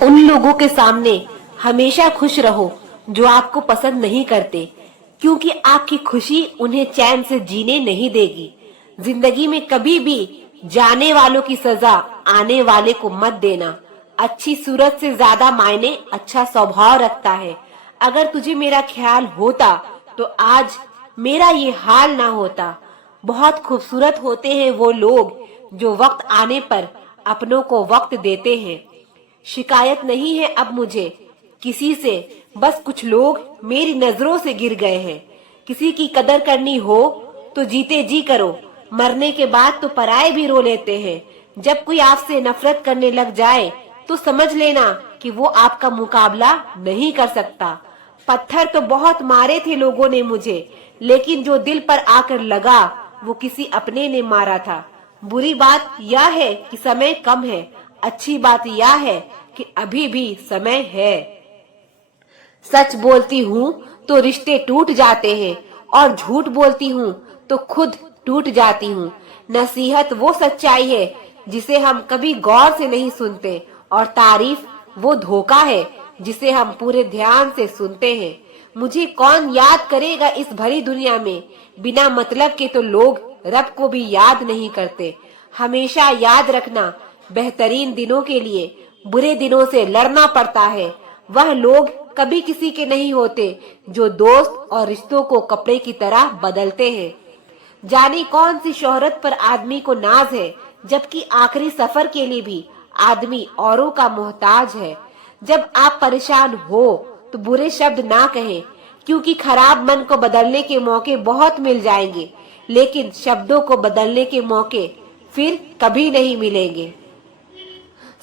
उन लोगों के सामने हमेशा खुश रहो जो आपको पसंद नहीं करते, क्योंकि आपकी खुशी उन्हें चैन से जीने नहीं देगी। जिंदगी में कभी भी जाने वालों की सजा आने वाले को मत देना। अच्छी सूरत से ज्यादा मायने अच्छा स्वभाव रखता है। अगर तुझे मेरा ख्याल होता तो आज मेरा ये हाल ना होता। बहुत खूबसूरत होते हैं वो लोग जो वक्त आने पर अपनों को वक्त देते हैं। शिकायत नहीं है अब मुझे किसी से, बस कुछ लोग मेरी नजरों से गिर गए हैं। किसी की कदर करनी हो तो जीते जी करो, मरने के बाद तो पराये भी रो लेते हैं। जब कोई आपसे नफरत करने लग जाए तो समझ लेना कि वो आपका मुकाबला नहीं कर सकता। पत्थर तो बहुत मारे थे लोगों ने मुझे, लेकिन जो दिल पर आकर लगा वो किसी अपने ने मारा था। बुरी बात यह है कि समय कम है, अच्छी बात यह है कि अभी भी समय है। सच बोलती हूँ तो रिश्ते टूट जाते हैं और झूठ बोलती हूँ तो खुद टूट जाती हूँ। नसीहत वो सच्चाई है जिसे हम कभी गौर से नहीं सुनते, और तारीफ वो धोखा है जिसे हम पूरे ध्यान से सुनते हैं। मुझे कौन याद करेगा इस भरी दुनिया में, बिना मतलब के तो लोग रब को भी याद नहीं करते। हमेशा याद रखना, बेहतरीन दिनों के लिए बुरे दिनों से लड़ना पड़ता है। वह लोग कभी किसी के नहीं होते जो दोस्त और रिश्तों को कपड़े की तरह बदलते हैं। जाने कौन सी शोहरत पर आदमी को नाज है, जबकि आखिरी सफर के लिए भी आदमी औरों का मोहताज है। जब आप परेशान हो तो बुरे शब्द ना कहें, क्योंकि खराब मन को बदलने के मौके बहुत मिल जाएंगे, लेकिन शब्दों को बदलने के मौके फिर कभी नहीं मिलेंगे।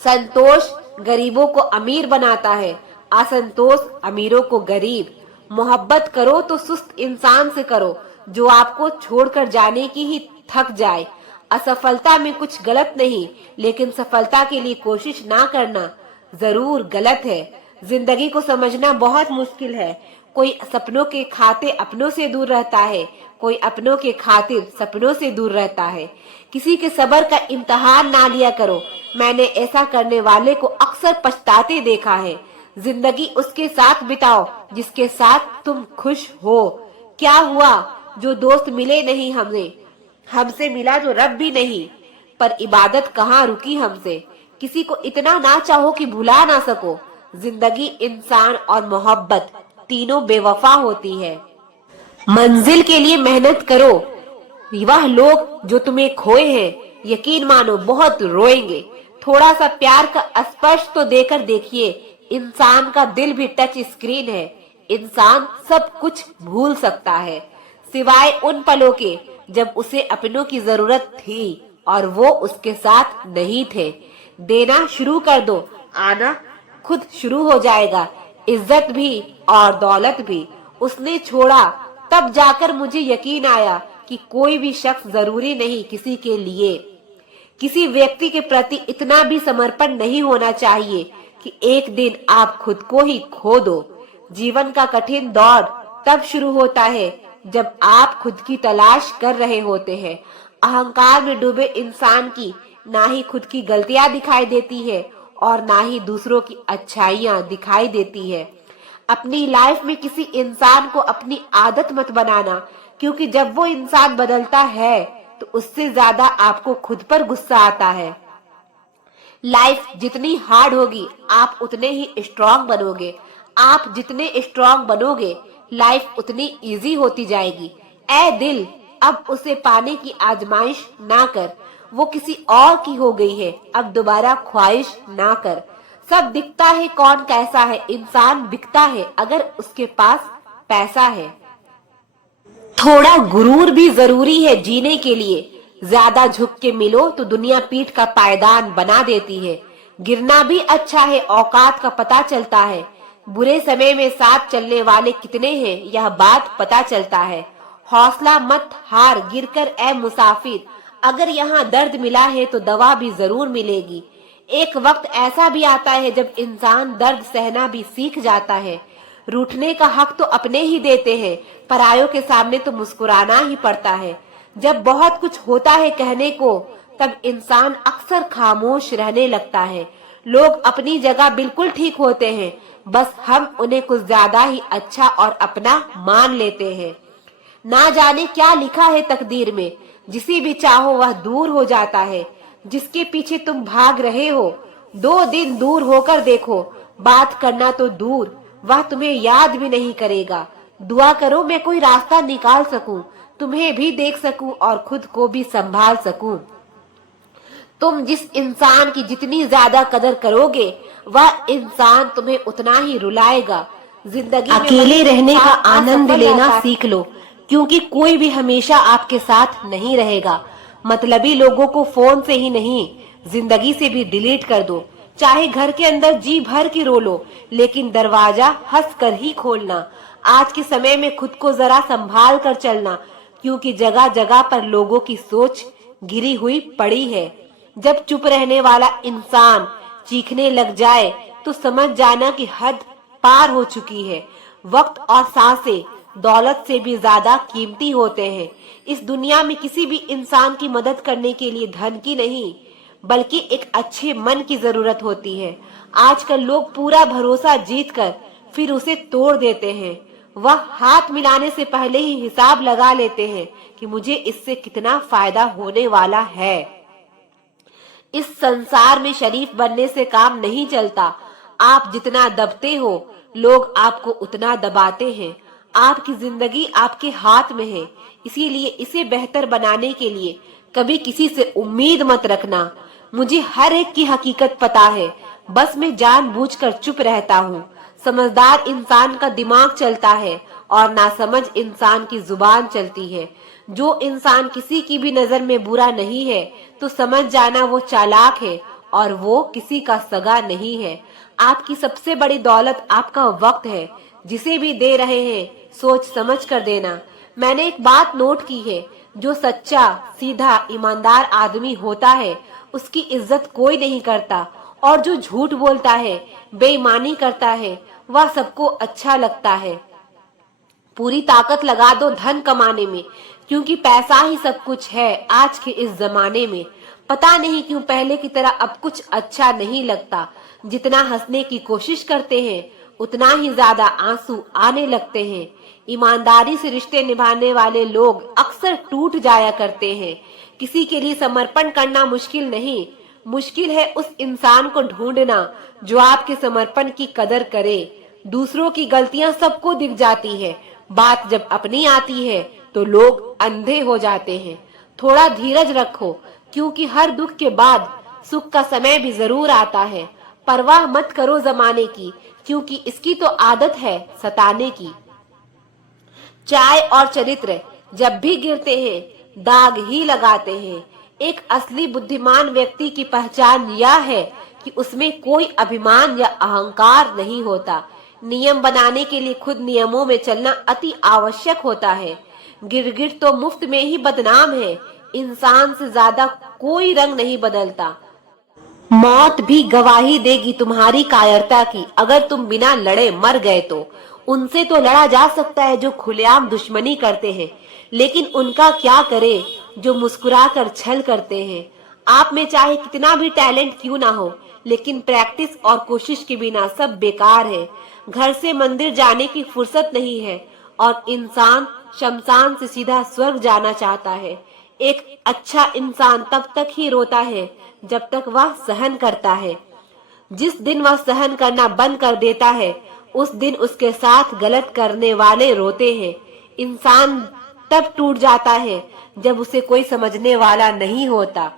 संतोष गरीबों को अमीर बनाता है, असंतोष अमीरों को गरीब। मोहब्बत करो तो सुस्त इंसान से करो जो आपको छोड़कर जाने की ही थक जाए। असफलता में कुछ गलत नहीं, लेकिन सफलता के लिए कोशिश ना करना जरूर गलत है। जिंदगी को समझना बहुत मुश्किल है। कोई सपनों के खाते अपनों से दूर रहता है, कोई अपनों के खातिर सपनों से दूर रहता है। किसी के सब्र का इम्तिहान ना लिया करो। मैंने ऐसा करने वाले को अक्सर पछताते देखा है। जिंदगी उसके साथ बिताओ जिसके साथ तुम खुश हो। क्या हुआ जो दोस्त मिले नहीं हमें, हमसे मिला जो रब भी नहीं, पर इबादत कहाँ रुकी हमसे। किसी को इतना ना चाहो कि भुला ना सको। जिंदगी, इंसान और मोहब्बत तीनों बेवफा होती है। मंजिल के लिए मेहनत करो। वह लोग जो तुम्हें खोए हैं, यकीन मानो बहुत रोएंगे। थोड़ा सा प्यार का स्पर्श तो देकर देखिए। इंसान का दिल भी टच स्क्रीन है। इंसान सब कुछ भूल सकता है, सिवाय उन पलों के जब उसे अपनों की जरूरत थी और वो उसके साथ नहीं थे। देना शुरू कर दो, आना खुद शुरू हो जाएगा। इज्जत भी और दौलत भी उसने छोड़ा, तब जाकर मुझे यकीन आया कि कोई भी शख्स जरूरी नहीं किसी के लिए। किसी व्यक्ति के प्रति इतना भी समर्पण नहीं होना चाहिए कि एक दिन आप खुद को ही खो दो। जीवन का कठिन दौर तब शुरू होता है जब आप खुद की तलाश कर रहे होते हैं। अहंकार में डूबे इंसान की ना ही खुद की गलतियां दिखाई देती है और ना ही दूसरों की अच्छाइयां दिखाई देती है। अपनी लाइफ में किसी इंसान को अपनी आदत मत बनाना, क्योंकि जब वो इंसान बदलता है तो उससे ज्यादा आपको खुद पर गुस्सा आता है। लाइफ जितनी हार्ड होगी आप उतने ही स्ट्रांग बनोगे। आप जितने स्ट्रांग बनोगे लाइफ उतनी इजी होती जाएगी। ऐ दिल, अब उसे पाने की आजमाइश ना कर, वो किसी और की हो गई है, अब दोबारा ख्वाहिश ना कर। सब दिखता है कौन कैसा है, इंसान बिकता है अगर उसके पास पैसा है। थोड़ा गुरूर भी जरूरी है जीने के लिए। ज्यादा झुक के मिलो तो दुनिया पीठ का पायदान बना देती है। गिरना भी अच्छा है, औकात का पता चलता है। बुरे समय में साथ चलने वाले कितने हैं यह बात पता चलता है। हौसला मत हार गिरकर ए मुसाफिर, अगर यहाँ दर्द मिला है तो दवा भी जरूर मिलेगी। एक वक्त ऐसा भी आता है जब इंसान दर्द सहना भी सीख जाता है। रूठने का हक तो अपने ही देते हैं, परायों के सामने तो मुस्कुराना ही पड़ता है। जब बहुत कुछ होता है कहने को, तब इंसान अक्सर खामोश रहने लगता है। लोग अपनी जगह बिल्कुल ठीक होते हैं, बस हम उन्हें कुछ ज्यादा ही अच्छा और अपना मान लेते हैं। ना जाने क्या लिखा है तकदीर में, जिसे भी चाहो वह दूर हो जाता है। जिसके पीछे तुम भाग रहे हो, 2 दिन दूर होकर देखो, बात करना तो दूर, वह तुम्हें याद भी नहीं करेगा। दुआ करो मैं कोई रास्ता निकाल सकूं, तुम्हें भी देख सकूं और खुद को भी संभाल सकूं। तुम जिस इंसान की जितनी ज्यादा कदर करोगे, वह इंसान तुम्हें उतना ही रुलाएगा। जिंदगी में अकेले रहने का आनंद लेना सीख लो, क्योंकि कोई भी हमेशा आपके साथ नहीं रहेगा। मतलबी लोगों को फोन से ही नहीं, जिंदगी से भी डिलीट कर दो। चाहे घर के अंदर जी भर की रो लो, लेकिन दरवाजा हंस कर ही खोलना। आज के समय में खुद को जरा संभाल कर चलना, क्योंकि जगह जगह पर लोगों की सोच गिरी हुई पड़ी है। जब चुप रहने वाला इंसान चीखने लग जाए तो समझ जाना कि हद पार हो चुकी है। वक्त और सांसें दौलत से भी ज्यादा कीमती होते हैं। इस दुनिया में किसी भी इंसान की मदद करने के लिए धन की नहीं, बल्कि एक अच्छे मन की जरूरत होती है। आजकल लोग पूरा भरोसा जीतकर फिर उसे तोड़ देते हैं। वह हाथ मिलाने से पहले ही हिसाब लगा लेते हैं कि मुझे इससे कितना फायदा होने वाला है। इस संसार में शरीफ बनने से काम नहीं चलता। आप जितना दबते हो, लोग आपको उतना दबाते हैं। आपकी जिंदगी आपके हाथ में है, इसीलिए इसे बेहतर बनाने के लिए कभी किसी से उम्मीद मत रखना। मुझे हर एक की हकीकत पता है, बस मैं जानबूझकर चुप रहता हूँ। समझदार इंसान का दिमाग चलता है और नासमझ इंसान की जुबान चलती है। जो इंसान किसी की भी नजर में बुरा नहीं है, तो समझ जाना वो चालाक है और वो किसी का सगा नहीं है। आपकी सबसे बड़ी दौलत आपका वक्त है। जिसे भी दे रहे हैं, सोच समझ कर देना। मैंने एक बात नोट की है, जो सच्चा, सीधा, ईमानदार आदमी होता है, उसकी इज्जत कोई नहीं करता, और जो झूठ बोलता है, बेईमानी करता है, वह सबको अच्छा लगता है। पूरी ताकत लगा दो धन कमाने में, क्योंकि पैसा ही सब कुछ है आज के इस जमाने में। पता नहीं क्यों पहले की तरह अब कुछ अच्छा नहीं लगता। जितना हंसने की कोशिश करते हैं, उतना ही ज्यादा आंसू आने लगते हैं। ईमानदारी से रिश्ते निभाने वाले लोग अक्सर टूट जाया करते हैं। किसी के लिए समर्पण करना मुश्किल नहीं, मुश्किल है उस इंसान को ढूंढना जो आपके समर्पण की कदर करे। दूसरों की गलतियां सबको दिख जाती है, बात जब अपनी आती है तो लोग अंधे हो जाते हैं। थोड़ा धीरज रखो, क्योंकि हर दुख के बाद सुख का समय भी जरूर आता है। परवाह मत करो जमाने की, क्योंकि इसकी तो आदत है सताने की। चाय और चरित्र जब भी गिरते हैं, दाग ही लगाते हैं। एक असली बुद्धिमान व्यक्ति की पहचान यह है कि उसमें कोई अभिमान या अहंकार नहीं होता। नियम बनाने के लिए खुद नियमों में चलना अति आवश्यक होता है। गिरगिट तो मुफ्त में ही बदनाम है। इंसान से ज्यादा कोई रंग नहीं बदलता। मौत भी गवाही देगी तुम्हारी कायरता की, अगर तुम बिना लड़े मर गए तो। उनसे तो लड़ा जा सकता है जो खुलेआम दुश्मनी करते हैं, लेकिन उनका क्या करे जो मुस्कुराकर छल करते हैं। आप में चाहे कितना भी टैलेंट क्यों ना हो, लेकिन प्रैक्टिस और कोशिश के बिना सब बेकार है। घर से मंदिर जाने की फुर्सत नहीं है, और इंसान शमशान से सीधा स्वर्ग जाना चाहता है। एक अच्छा इंसान तब तक ही रोता है जब तक वह सहन करता है। जिस दिन वह सहन करना बंद कर देता है, उस दिन उसके साथ गलत करने वाले रोते हैं। इंसान तब टूट जाता है जब उसे कोई समझने वाला नहीं होता।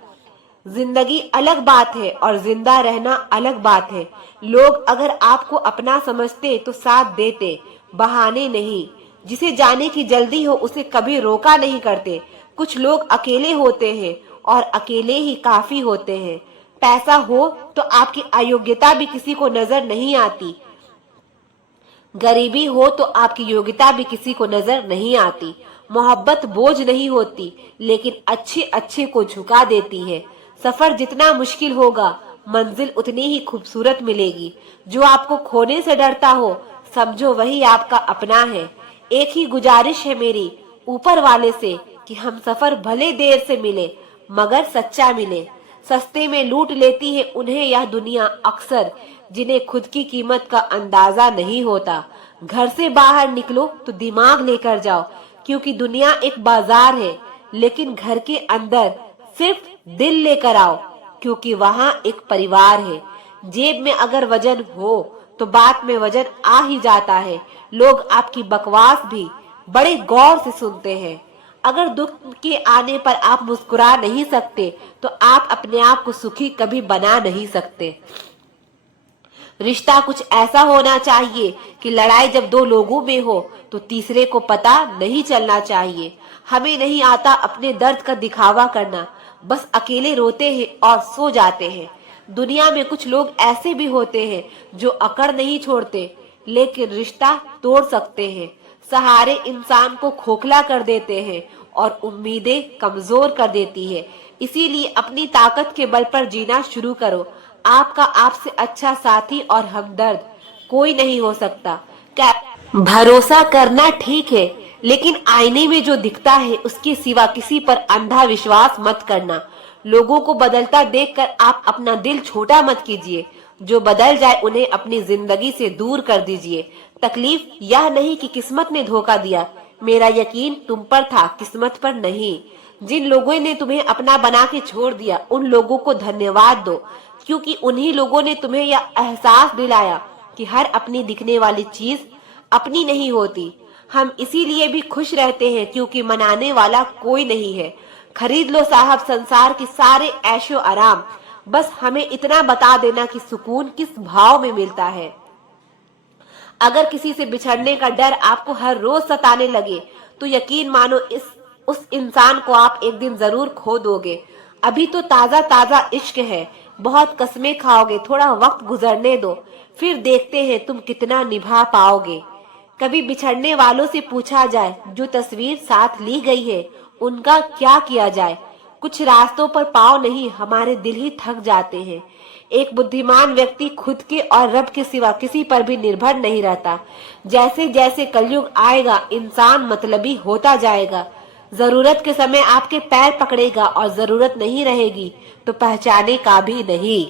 जिंदगी अलग बात है और जिंदा रहना अलग बात है। लोग अगर आपको अपना समझते तो साथ देते, बहाने नहीं। जिसे जाने की जल्दी हो उसे कभी रोका नहीं करते। कुछ लोग अकेले होते हैं और अकेले ही काफी होते हैं। पैसा हो तो आपकी अयोग्यता भी किसी को नजर नहीं आती। गरीबी हो तो आपकी योग्यता भी किसी को नजर नहीं आती। मोहब्बत बोझ नहीं होती, लेकिन अच्छे अच्छे को झुका देती है। सफर जितना मुश्किल होगा, मंजिल उतनी ही खूबसूरत मिलेगी। जो आपको खोने से डरता हो, समझो वही आपका अपना है। एक ही गुजारिश है मेरी ऊपर वाले से कि हम सफर भले देर से मिले, मगर सच्चा मिले। सस्ते में लूट लेती है उन्हें यह दुनिया अक्सर, जिन्हें खुद की कीमत का अंदाजा नहीं होता। घर से बाहर निकलो तो दिमाग लेकर जाओ, क्योंकि दुनिया एक बाजार है, लेकिन घर के अंदर सिर्फ दिल लेकर आओ, क्योंकि वहाँ एक परिवार है। जेब में अगर वजन हो तो बात में वजन आ ही जाता है। लोग आपकी बकवास भी बड़े गौर से सुनते हैं। अगर दुख के आने पर आप मुस्कुरा नहीं सकते तो आप अपने आप को सुखी कभी बना नहीं सकते। रिश्ता कुछ ऐसा होना चाहिए कि लड़ाई जब दो लोगों में हो तो तीसरे को पता नहीं चलना चाहिए। हमें नहीं आता अपने दर्द का दिखावा करना, बस अकेले रोते हैं और सो जाते हैं। दुनिया में कुछ लोग ऐसे भी होते हैं जो अकड़ नहीं छोड़ते, लेकिन रिश्ता तोड़ सकते हैं। सहारे इंसान को खोखला कर देते हैं और उम्मीदें कमजोर कर देती है। इसीलिए अपनी ताकत के बल पर जीना शुरू करो। आपका आपसे अच्छा साथी और हमदर्द कोई नहीं हो सकता। भरोसा करना ठीक है, लेकिन आईने में जो दिखता है उसके सिवा किसी पर अंधा विश्वास मत करना। लोगों को बदलता देखकर आप अपना दिल छोटा मत कीजिए। जो बदल जाए उन्हें अपनी जिंदगी से दूर कर दीजिए। तकलीफ यह नहीं कि किस्मत ने धोखा दिया, मेरा यकीन तुम पर था, किस्मत पर नहीं। जिन लोगों ने तुम्हें अपना बना के छोड़ दिया उन लोगों को धन्यवाद दो, क्योंकि उन्हीं लोगों ने तुम्हें यह एहसास दिलाया कि हर अपनी दिखने वाली चीज अपनी नहीं होती। हम इसीलिए भी खुश रहते हैं क्योंकि मनाने वाला कोई नहीं है। खरीद लो साहब संसार के सारे ऐशो आराम, बस हमें इतना बता देना कि सुकून किस भाव में मिलता है। अगर किसी से बिछड़ने का डर आपको हर रोज सताने लगे तो यकीन मानो उस इंसान को आप एक दिन जरूर खो दोगे। अभी तो ताजा ताजा इश्क है, बहुत कस्में खाओगे, थोड़ा वक्त गुजरने दो, फिर देखते हैं तुम कितना निभा पाओगे। कभी बिछड़ने वालों से पूछा जाए जो तस्वीर साथ ली गई है उनका क्या किया जाए। कुछ रास्तों पर पाँव नहीं, हमारे दिल ही थक जाते हैं। एक बुद्धिमान व्यक्ति खुद के और रब के सिवा किसी पर भी निर्भर नहीं रहता। जैसे जैसे कलयुग आएगा इंसान मतलबी होता जाएगा। जरूरत के समय आपके पैर पकड़ेगा और जरूरत नहीं रहेगी तो पहचाने का भी नहीं।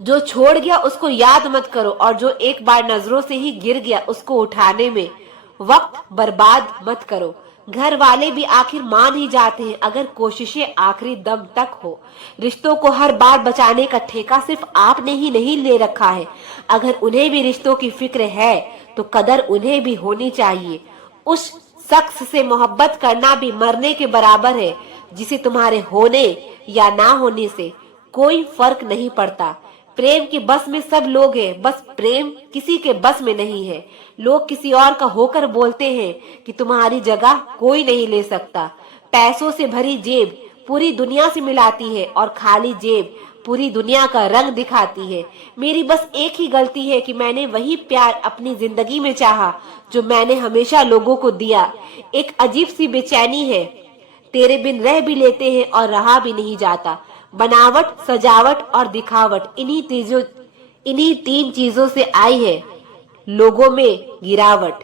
जो छोड़ गया उसको याद मत करो, और जो एक बार नजरों से ही गिर गया उसको उठाने में वक्त बर्बाद मत करो। घर वाले भी आखिर मान ही जाते हैं अगर कोशिशें आखिरी दम तक हो। रिश्तों को हर बार बचाने का ठेका सिर्फ आपने ही नहीं ले रखा है। अगर उन्हें भी रिश्तों की फिक्र है तो कदर उन्हें भी होनी चाहिए। उस शख्स से मोहब्बत करना भी मरने के बराबर है जिसे तुम्हारे होने या ना होने से कोई फर्क नहीं पड़ता। प्रेम के बस में सब लोग हैं, बस प्रेम किसी के बस में नहीं है। लोग किसी और का होकर बोलते हैं कि तुम्हारी जगह कोई नहीं ले सकता। पैसों से भरी जेब पूरी दुनिया से मिलाती है और खाली जेब पूरी दुनिया का रंग दिखाती है। मेरी बस एक ही गलती है कि मैंने वही प्यार अपनी जिंदगी में चाहा जो मैंने हमेशा लोगों को दिया। एक अजीब सी बेचैनी है, तेरे बिन रह भी लेते हैं और रहा भी नहीं जाता। बनावट, सजावट और दिखावट, इन्हीं तीन चीजों से आई है लोगों में गिरावट।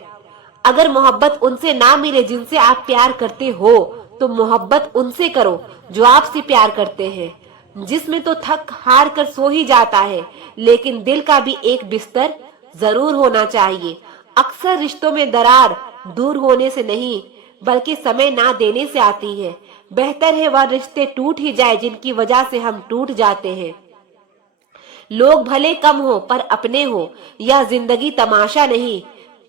अगर मोहब्बत उनसे ना मिले जिनसे आप प्यार करते हो तो मोहब्बत उनसे करो जो आपसे प्यार करते हैं। जिसमें तो थक हार कर सो ही जाता है, लेकिन दिल का भी एक बिस्तर जरूर होना चाहिए। अक्सर रिश्तों में दरार दूर होने से नहीं बल्कि समय ना देने से आती है। बेहतर है वह रिश्ते टूट ही जाए जिनकी वजह से हम टूट जाते हैं। लोग भले कम हो पर अपने हो, यह जिंदगी तमाशा नहीं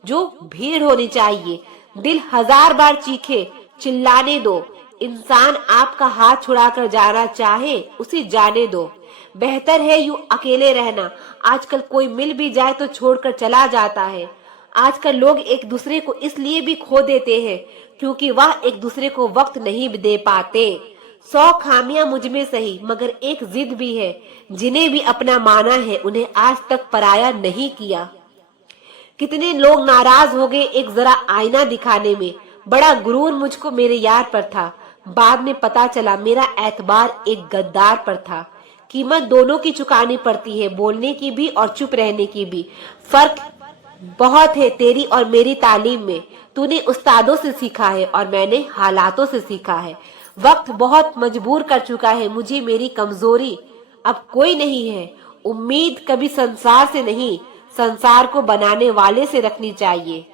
जो भीड़ होनी चाहिए। दिल हजार बार चीखे, चिल्लाने दो। इंसान आपका हाथ छुड़ाकर जाना चाहे उसे जाने दो। बेहतर है यूं अकेले रहना। आजकल कोई मिल भी जाए तो छोड़कर चला जाता है। आजकल लोग एक दूसरे को इसलिए भी खो देते हैं क्योंकि वह एक दूसरे को वक्त नहीं दे पाते। 100 खामियां मुझ में सही, मगर एक जिद भी है। जिन्हें भी अपना माना है उन्हें आज तक पराया नहीं किया। कितने लोग नाराज हो गए एक जरा आईना दिखाने में। बड़ा गुरूर मुझको मेरे यार पर था, बाद में पता चला मेरा एतबार एक गद्दार पर था। कीमत दोनों की चुकानी पड़ती है, बोलने की भी और चुप रहने की भी। फर्क बहुत है तेरी और मेरी तालीम में। तूने उस्तादों से सीखा है और मैंने हालातों से सीखा है। वक्त बहुत मजबूर कर चुका है मुझे मेरी कमजोरी अब कोई नहीं है। उम्मीद कभी संसार से नहीं, संसार को बनाने वाले से रखनी चाहिए।